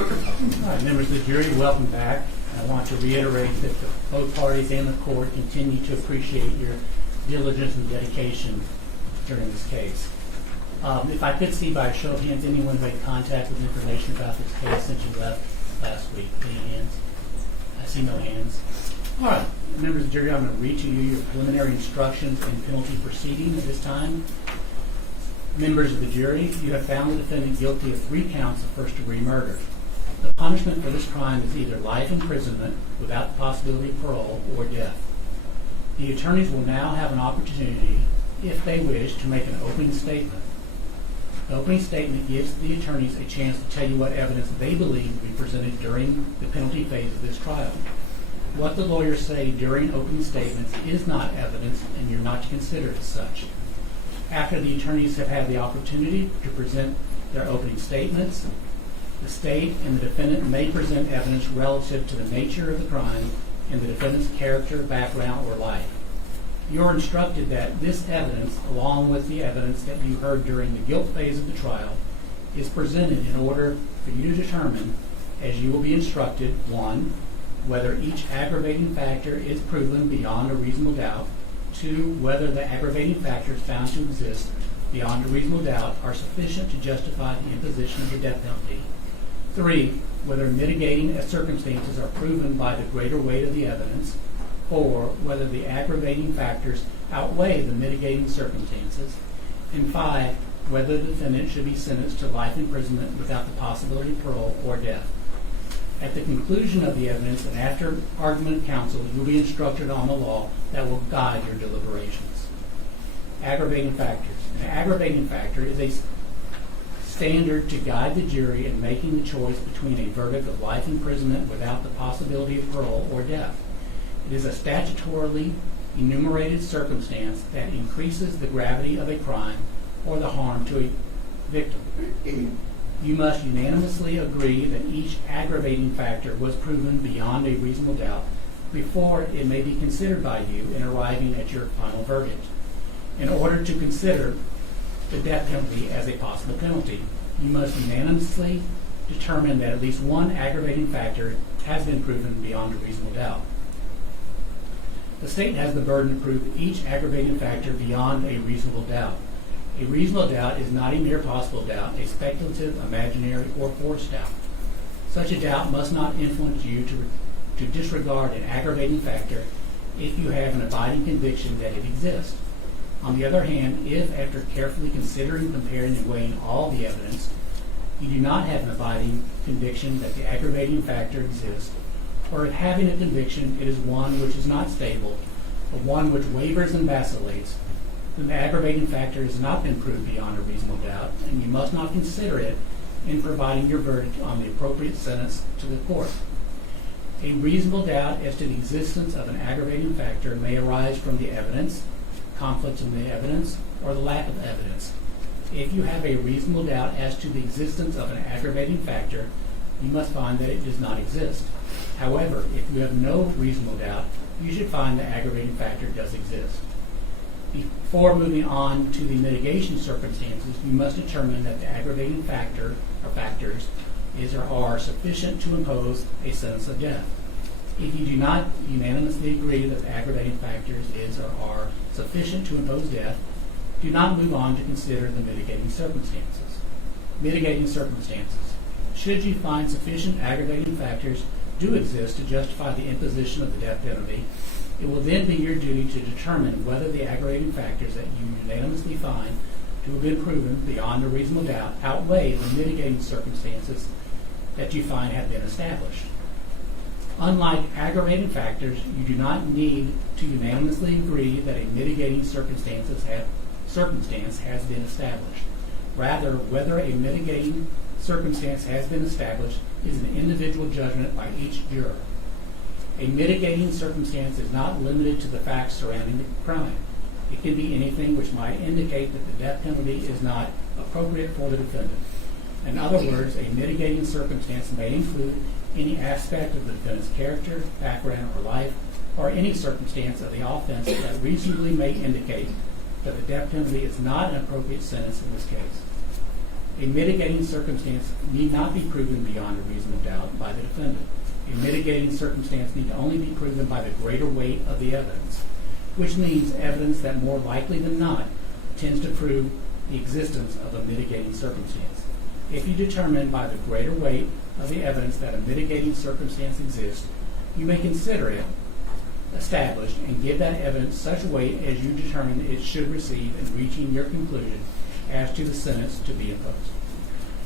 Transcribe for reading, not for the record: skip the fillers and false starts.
All right, members of the jury, welcome back. I want to reiterate that both parties and the court continue to appreciate your diligence and dedication during this case. If I could see by a show of hands anyone made contact with information about this case since you left last week. Any hands? I see no hands. All right, members of the jury, I'm going to read to you your preliminary instructions in penalty proceeding at this time. Members of the jury, you have found the defendant guilty of 3 counts of first-degree murder. The punishment for this crime is either life imprisonment without the possibility of parole or death. The attorneys will now have an opportunity, if they wish, to make an opening statement. The opening statement gives the attorneys a chance to tell you what evidence they believe will be presented during the penalty phase of this trial. What the lawyers say during opening statements is not evidence, and you're not to consider it as such. After the attorneys have had the opportunity to present their opening statements, the state and the defendant may present evidence relative to the nature of the crime and the defendant's character, background, or life. You're instructed that this evidence, along with the evidence that you heard during the guilt phase of the trial, is presented in order for you to determine, as you will be instructed, 1, whether each aggravating factor is proven beyond a reasonable doubt, 2, whether the aggravating factors found to exist beyond a reasonable doubt are sufficient to justify the imposition of the death penalty, 3, whether mitigating circumstances are proven by the greater weight of the evidence, 4, whether the aggravating factors outweigh the mitigating circumstances, and 5, whether the defendant should be sentenced to life imprisonment without the possibility of parole or death. At the conclusion of the evidence and after argument of counsel, you will be instructed on the law that will guide your deliberations. Aggravating factors. An aggravating factor is a standard to guide the jury in making the choice between a verdict of life imprisonment without the possibility of parole or death. It is a statutorily enumerated circumstance that increases the gravity of a crime or the harm to a victim. You must unanimously agree that each aggravating factor was proven beyond a reasonable doubt before it may be considered by you in arriving at your final verdict. In order to consider the death penalty as a possible penalty, you must unanimously determine that at least one aggravating factor has been proven beyond a reasonable doubt. The state has the burden to prove each aggravating factor beyond a reasonable doubt. A reasonable doubt is not a mere possible doubt, a speculative, imaginary, or forced doubt. Such a doubt must not influence you to disregard an aggravating factor if you have an abiding conviction that it exists. On the other hand, if after carefully considering, comparing, and weighing all the evidence, you do not have an abiding conviction that the aggravating factor exists, or if having a conviction it is one which is not stable, or one which wavers and vacillates, then the aggravating factor has not been proved beyond a reasonable doubt, and you must not consider it in providing your verdict on the appropriate sentence to the court. A reasonable doubt as to the existence of an aggravating factor may arise from the evidence, conflicts in the evidence, or the lack of evidence. If you have a reasonable doubt as to the existence of an aggravating factor, you must find that it does not exist. However, if you have no reasonable doubt, you should find the aggravating factor does exist. Before moving on to the mitigation circumstances, you must determine that the aggravating factor or factors is or are sufficient to impose a sentence of death. If you do not unanimously agree that the aggravating factors is or are sufficient to impose death, do not move on to consider the mitigating circumstances. Mitigating circumstances. Should you find sufficient aggravating factors do exist to justify the imposition of the death penalty, it will then be your duty to determine whether the aggravating factors that you unanimously find to have been proven beyond a reasonable doubt outweigh the mitigating circumstances that you find have been established. Unlike aggravating factors, you do not need to unanimously agree that a mitigating circumstance has been established. Rather, whether a mitigating circumstance has been established is an individual judgment by each juror. A mitigating circumstance is not limited to the facts surrounding the crime. It can be anything which might indicate that the death penalty is not appropriate for the defendant. In other words, a mitigating circumstance may include any aspect of the defendant's character, background, or life, or any circumstance of the offense that reasonably may indicate that the death penalty is not an appropriate sentence in this case. A mitigating circumstance need not be proven beyond a reasonable doubt by the defendant. A mitigating circumstance need only be proven by the greater weight of the evidence, which means evidence that more likely than not tends to prove the existence of a mitigating circumstance. If you determine by the greater weight of the evidence that a mitigating circumstance exists, you may consider it established and give that evidence such weight as you determine it should receive in reaching your conclusion as to the sentence to be imposed.